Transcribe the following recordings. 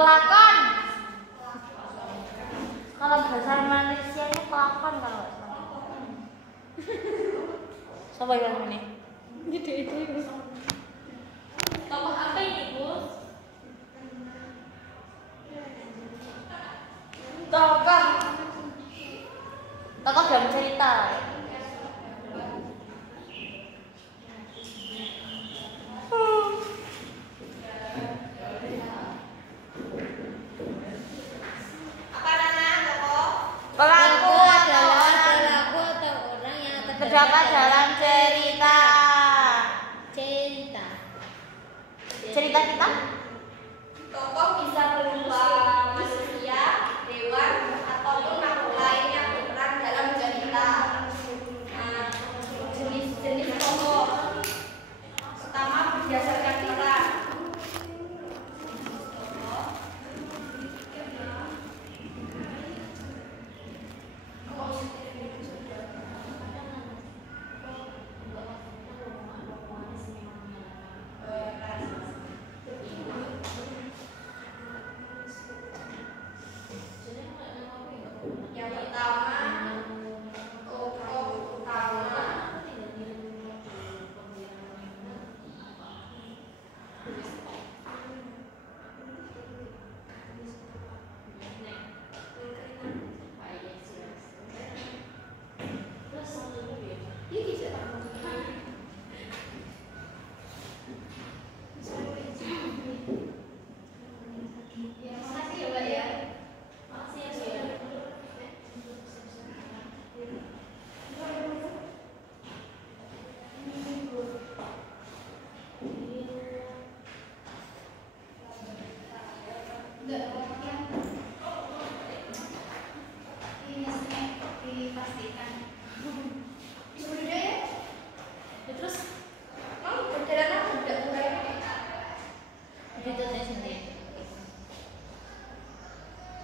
Pelakon. Kalau bahasa Malaysia nya pelakon kalau nggak salah. Coba yang ini. Gitu. Tokoh apa ini, Bu? Tokoh dalam cerita. Pelaku adalah pelaku atau orang yang terdapat dalam cerita. Cerita kita? Tokoh bisa berupa manusia, hewan, ataupun makhluk lain yang berperan dalam cerita. Nah, jenis-jenis tokoh pertama berdasarkan peran. Yang pertama, tokoh utama.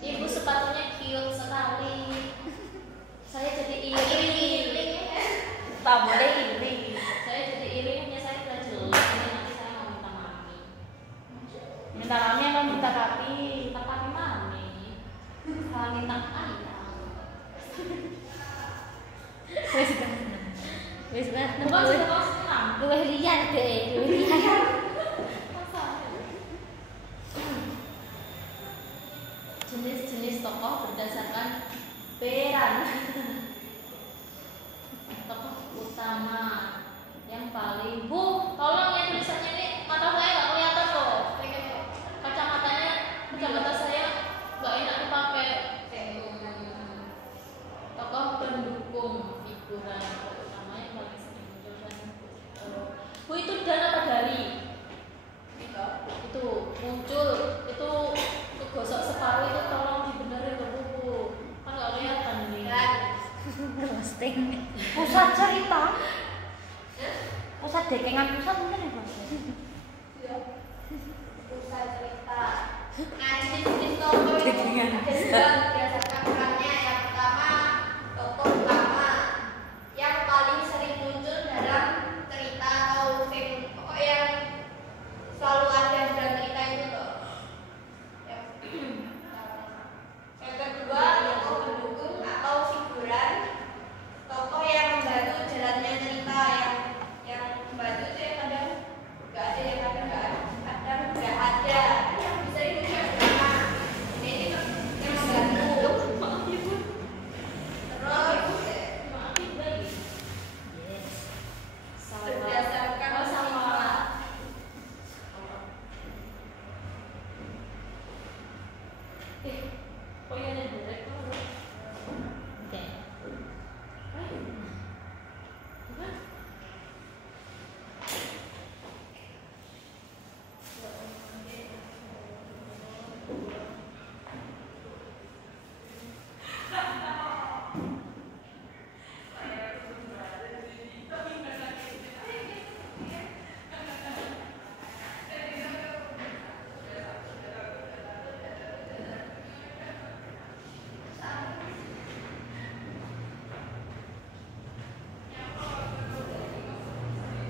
Ibu sepatunya cute sekali. Saya jadi iri. Tak boleh iri. Saya jadi iri hanya saya sudah jelek. Nanti saya mau minta mami. Minta mami apa minta papi? Minta papi mami. Kalau minta ayam. Wes banget. Bukan sudah senang. Luwih liar deh. Luwih liar. Jenis-jenis tokoh berdasarkan peran. Tokoh utama yang paling, Bu, tolong ya tulisannya nih, mata saya nggak kelihatan loh. Kacamata saya nggak enak dipakai. Tokoh pendukung figuran utama yang paling sering muncul dan Bu, itu dan apa dari? Itu muncul itu gosok separuh itu tolong dibenerin ke buku kan nggak kelihatan nih. Roasting. Pusat cerita. Pusat dekengan pusat mungkin ya Bos. Iya. Pusat cerita. Nah, jenis-jenis tokoh itu berdasarkan perannya. Yang pertama, tokoh utama yang paling sering muncul dalam cerita atau film, pokoknya yang selalu ada dalam cerita itu loh. Yang kedua, tokoh pendukung atau figuran, tokoh yang membantu jalannya cerita, yang membantu itu yang kadang nggak ada, yang kadang nggak ada, yang bisa itu yang pertama. Ini yang membantu. Maaf ya Bu. Terus berdasarkan sifat. Oh iya ada direktur. Oke.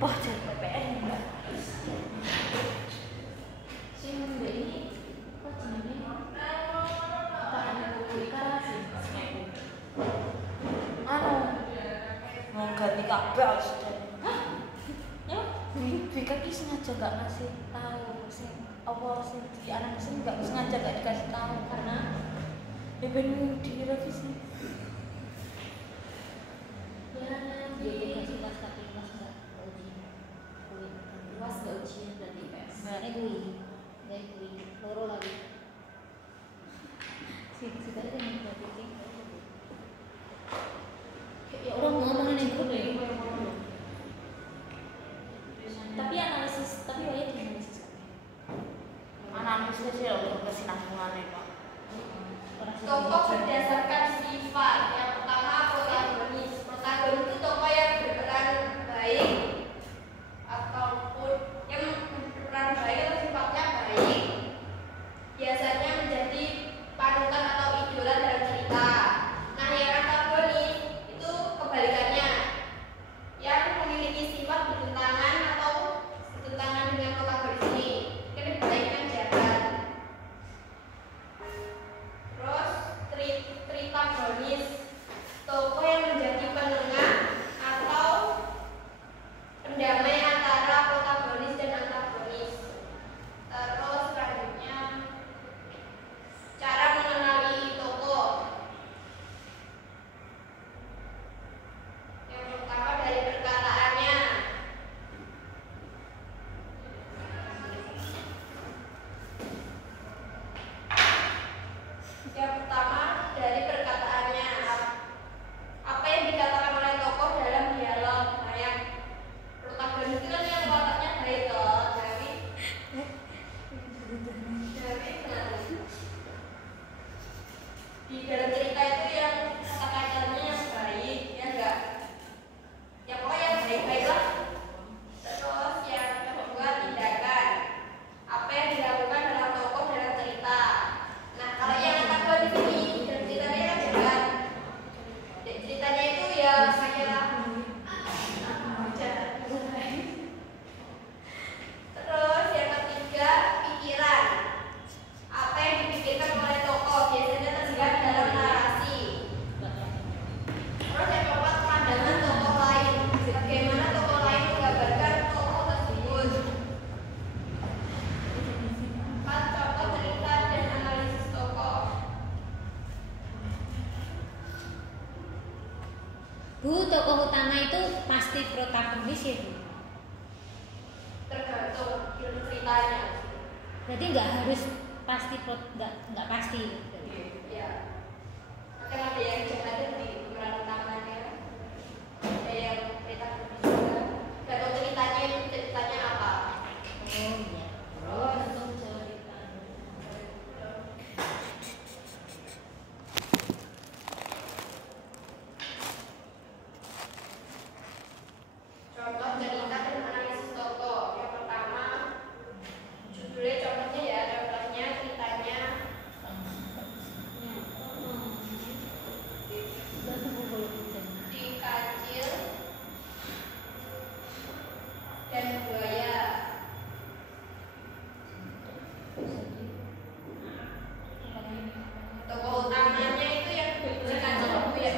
Wah, jadi PPN enggak. Sing mbak ini kok jenenge kabel sudah. Hah? Ya? BK ki sengaja gak ngasih tahu sing apa sing di anak mesin gak sengaja gak dikasih tahu Karena ya ben direvisi. ya nanti dikasih kelas tapi kelas nggak ujian. Kelas nggak ujian berarti PS. Nah. Gue loro lagi. Si tadi yang berarti sih. Ya orang ngomongin yang grup ya. Tapi analisis, tapi wajib analisis. Analisis ya untuk kesinambungannya Pak. Tokoh berdasarkan sifat. Yang pertama protagonis. Protagonis itu tokoh yang berperan baik ataupun yang berperan baik atau sifatnya baik. Biasanya menjadi panutan atau idola dalam cerita. Nah, yang antagonis itu kebalikannya, yang memiliki sifat bertentangan atau bertentangan dengan protagonis ini. Ini baiknya jahat. Terus tritagonis, tokoh yang menjadi penengah atau pendamai antara protagonis dan antagonis. Terus selanjutnya cara mengenali tokoh. Yang pertama dari perkataannya. Yang pertama dari perkataannya. Apa yang dikatakan oleh tokoh dalam dialog. Nah, yang protagonis itu kan yang wataknya baik toh. Di dalam cerita itu yang kata-katanya yang baik, ya enggak? Yang pokoknya yang baik-baik lah. Terus yang kedua tindakan. Apa yang dilakukan dalam tokoh dalam cerita. Nah, kalau yang antagonis ini dalam ceritanya kan jahat. Ceritanya itu ya kayak terus yang ketiga pikiran. Apa yang dipikirkan oleh tokoh biasanya terlihat dalam narasi. Terus yang keempat pandangan tokoh lain. Bagaimana tokoh lain menggambarkan tokoh tersebut. 4 contoh cerita dan analisis tokoh. Bu, tokoh utama itu pasti protagonis ya Bu? Tergantung film ceritanya. Berarti nggak harus pasti nggak pasti. Ya. Akan ada yang jahat di pemeran utamanya. Ada yang protagonis juga. Tergantung ceritanya itu ceritanya apa. Oh iya. Tergantung cerita. Contoh cerita dan analisis tokoh. Yang pertama judulnya contohnya ya, contohnya ceritanya si kancil dan buaya. Tokoh utamanya itu yang si kancil dan buaya.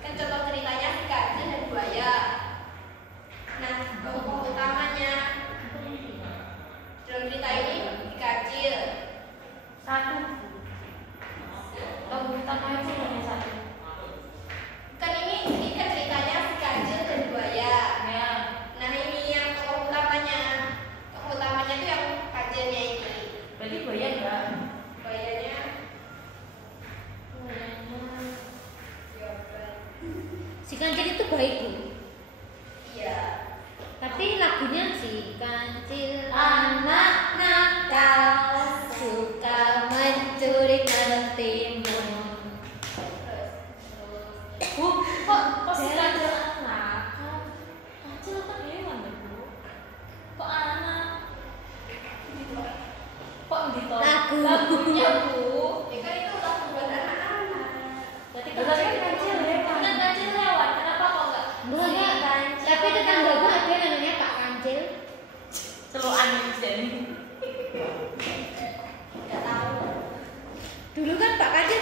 Kan contoh ceritanya si kancil dan buaya. Nah, tokoh utamanya dalam cerita ini si kancil. Satu. Tokoh utama itu hanya satu. Kan ini kan ceritanya si kancil dan buaya. Ya. Nah, ini yang tokoh utamanya. Tokoh utamanya itu yang kancilnya ini. Berarti buaya enggak? Buayanya ya Si Kancil itu baik Bu. iya. Tapi lagunya si Kancil anak nakal suka mencuri timun. Bu, kok si Kancil anak? Kancil kan hewan ya Bu. Kok anak? kok gitu? Lagunya Bu. Ya kan itu lagu buat anak-anak. Berarti Berarti kan Kancil hewan. Kan Kancil hewan. Kenapa kok enggak? Bukan, Si Kak. Kancil. Tapi tetanggaku ada namanya Pak Kancil. Celuan jadi. Enggak tahu. Dulu kan Pak Kancil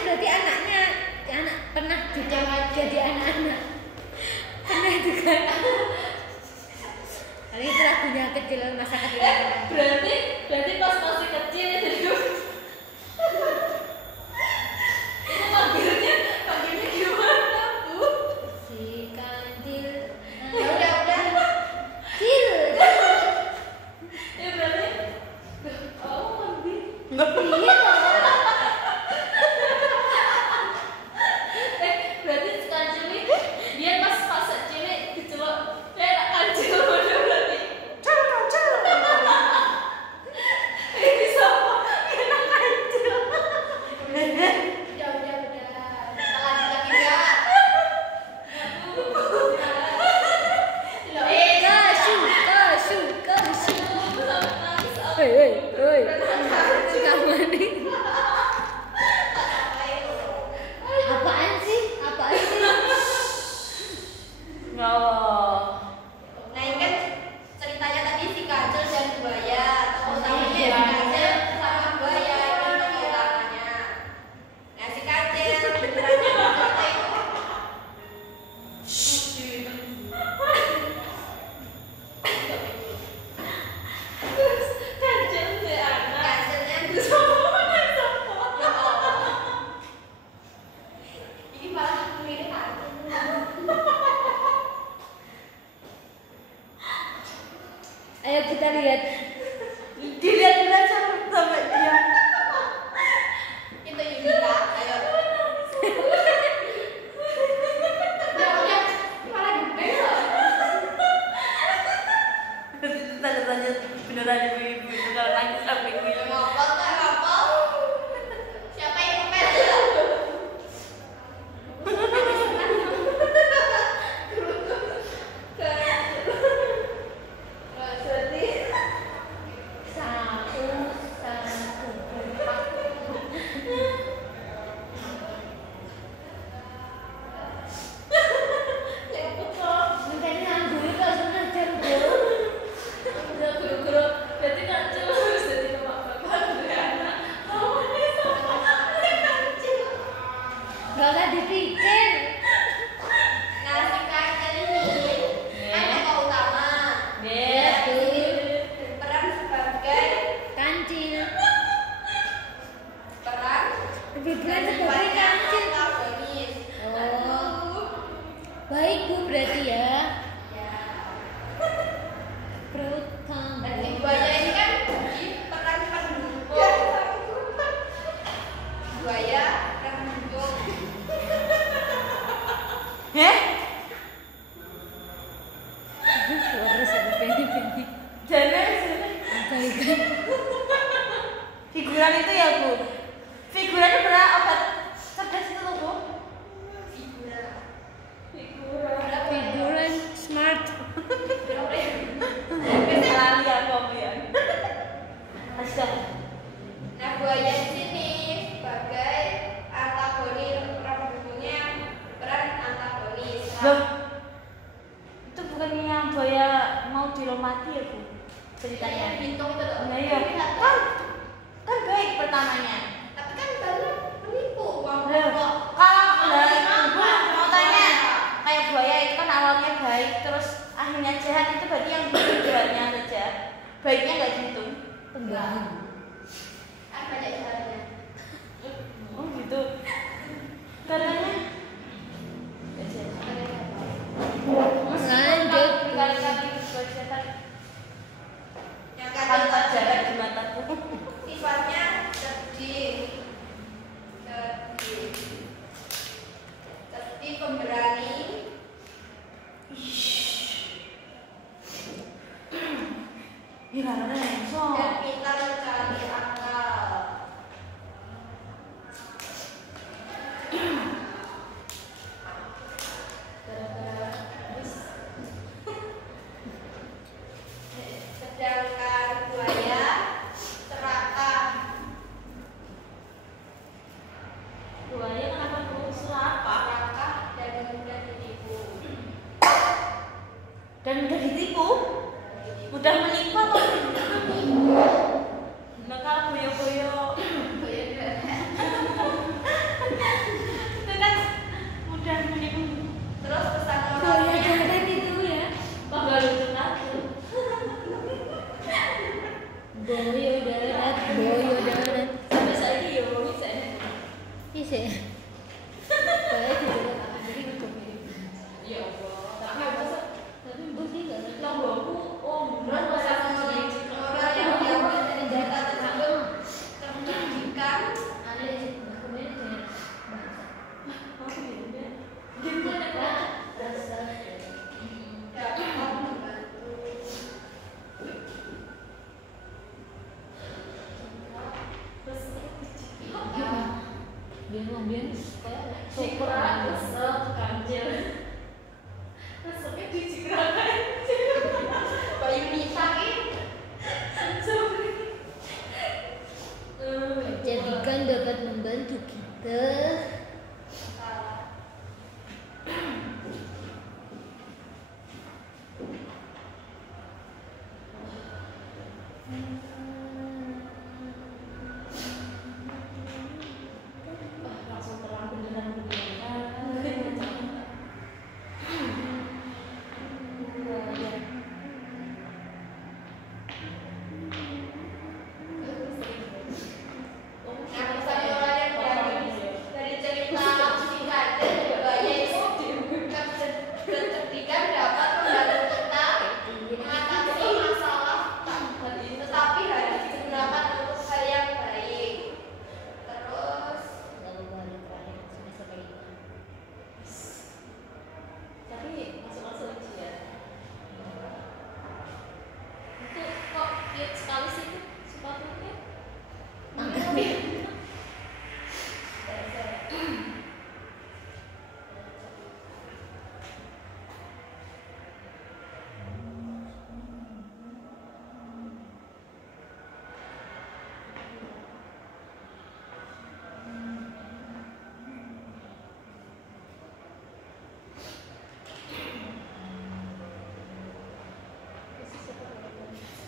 kan. Kali itu lagunya kecil masa kecil. Berarti pas masih kecil ya jadi itu panggilnya gimana Bu? Si kancil. Udah. Cil. Ya berarti oh panggil Enggak iya. berarti si kancil ini dia pas cilik dicelok kayak kancil udah berarti ini sama enak kancil Udah. Kita lanjut lagi ya. Kasih. Hei. Kamu nih. Apaan sih? Allah. Nah ini kan ceritanya tadi si kancil dan buaya. Tahu-tahunya si kancil sama buaya itu utamanya. Nah si kancil benerannya cerita itu. Kancil deh anak Kancilnya ya Allah. Ini malah mirip kancil. Ayo kita lihat. dilihat sampai dia Itu Yunita. Ayo. Udah. Malah gede loh. tanya beneran ibu itu kalau nangis sampai ibu Ngapal nggak ngapal? Siapa yang ngepel? Makanya nganggur kok seneng jam bro. udah guru-guru berarti kancil harus jadi bapak anak Gak usah dipikir. Nah si kancil ini ada tokoh utama. Berperan sebagai Kancil. peran Lebih berat dan sebagai banyak kancil. antagonis. Oh. Baik Bu berarti ya. Ya. Perut Dan kamu. si buaya ini kan di peran pendukung. Buaya peran pendukung. Suara sama penny. jangan Baik kan. figuran itu ya Bu figurannya pernah obat cerdas itu tuh Bu Figuran smart. kesalahan kamu ya Astaga. Nah buaya di sini sebagai antagonis pendukungnya peran antagonis. Loh, itu bukannya yang buaya mau dilomati ya Bu ceritanya Bintung itu loh. nah, iya kan baik pertamanya Tapi kan banyak menipu uang Loh, pokok. kalau Ibu mau tanya kayak buaya itu kan awalnya baik terus akhirnya jahat itu berarti yang bikin jahatnya saja baiknya nggak dihitung Pembangun. Kan banyak caranya. oh gitu katanya Lanjut. berkali-kali berjahat Yang tanpa kata jahat di mataku sifatnya sedih, pemberani, gimana so dan pintar mencari akal. Sedangkan buaya serakah. buaya kenapa Bu serapah Serakah dan mudah ditipu. dan mudah ditipu mudah menipu apa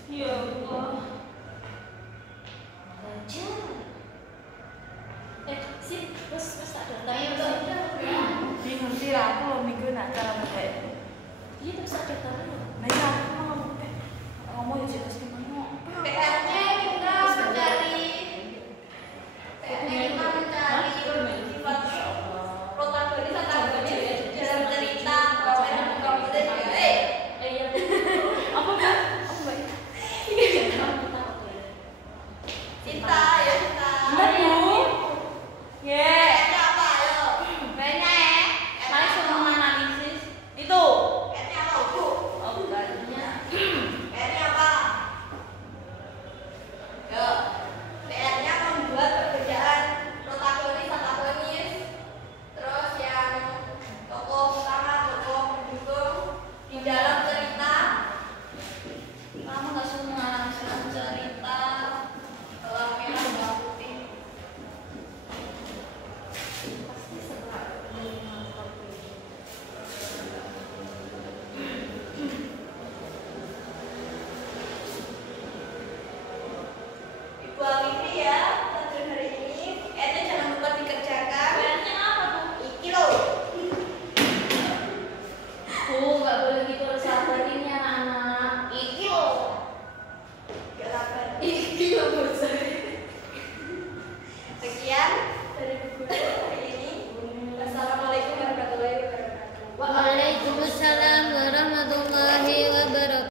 Iya.